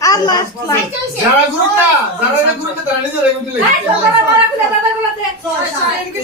আর last যারা group যারা না তারা নিজেরা এগুলো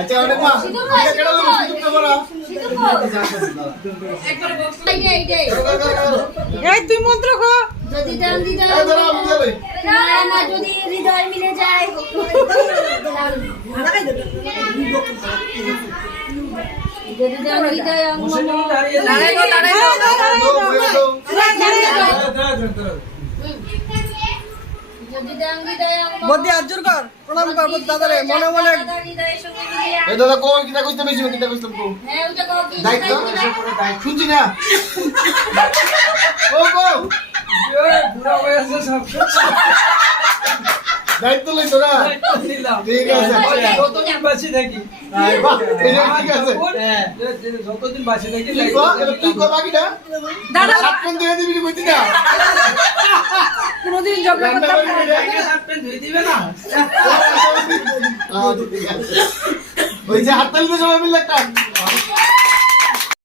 আচ্ছা অনেক মা এটা কেডা লোক সিদ্ধ করা একবার বক্স এই তুই মন্ত্র খো যদি দাম দিদা এই ধরো আমি যাবে আমার যদি হৃদয় মিলে যায় যদি দাম হৃদয় অঙ্গ দাঁড়িয়ে দাঁড়াই দাঁড়াই যদি দাম হৃদয় অঙ্গ বদি আজুর কর। প্রণাম কর বদ দাদারে। মনে মনে এই দাদা কোন কিটা কইতে বেশি কিটা কইতাম কো হ্যাঁ ওটা কও কি দায়িত্ব? শুনছি না। ও গো বুড়া হয়ে আছে সব দায়িত্ব লইতো না? দিলাম ঠিক আছে। যতদিন বাঁচি থাকি। ঠিক আছে। যতদিন বাঁচি থাকি তুই কো এবার তুই কো বাকিটা দাদা সাত কোন দিয়ে দিবি কইতি না? কোনোদিন ঝগড়া করতাম না। ওই যে হাততালি তো সবাই মিলে একটা